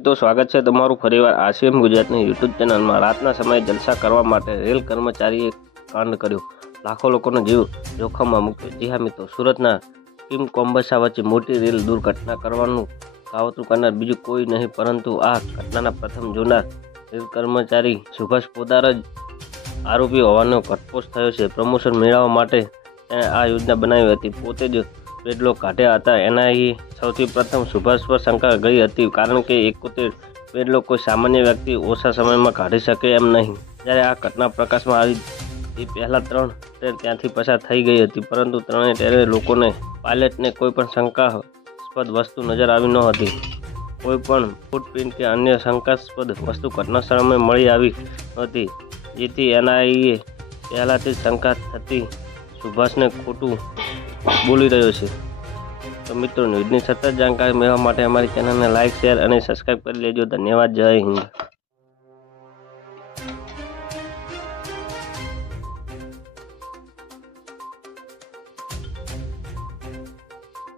તો સ્વાગત છે તમારું ફરીવાર આરસીએમ ગુજરાતની યુટ્યુબ ચેનલમાં। રાતના સમયે જલસા કરવા માટે રેલ કર્મચારીએ કાંડ કર્યું, લાખો લોકોનો જીવ જોખમમાં મૂક્યો। જી હા મિત્રો, સુરતના કિમ કોમ્બસા વચ્ચે મોટી રેલ દુર્ઘટના કરવાનું કાવતરું કરનાર બીજું કોઈ નહીં પરંતુ આ ઘટનાના પ્રથમ જોનાર રેલ કર્મચારી સુભાષ પોદાર જ આરોપી હોવાનો ઘટસ્ફોટ થયો છે। પ્રમોશન મેળવવા માટે તેણે આ યોજના બનાવી હતી। પોતે જ પેડલોક કાઢ્યા હતા। એનઆઈએ સૌથી પ્રથમ સુભાષ પર શંકા ગઈ હતી કારણ કે 71 પેડલોક કોઈ સામાન્ય વ્યક્તિ ઓછા સમયમાં કાઢી શકે એમ નહીં। જ્યારે આ ઘટના પ્રકાશમાં આવી એ પહેલાં 3 ટ્રેન ત્યાંથી પસાર થઈ ગઈ હતી, પરંતુ ત્રણેય ટ્રેને લોકોને પાયલટને કોઈ પણ શંકાસ્પદ વસ્તુ નજર આવી નહોતી। કોઈ પણ ફૂટપ્રિન્ટ કે અન્ય શંકાસ્પદ વસ્તુ ઘટના સ્થળમાં મળી આવી નહોતી, જેથી એનઆઈએ પહેલાંથી જ શંકા થતી સુભાષને ખોટું બોલી રહ્યો છે। તો મિત્રો, ન્યૂઝની સતત જાણકારી મેળવવા માટે અમારી ચેનલને લાઇક, શેર અને સબસ્ક્રાઈબ કરી લેજો। ધન્યવાદ। જય હિન્દ।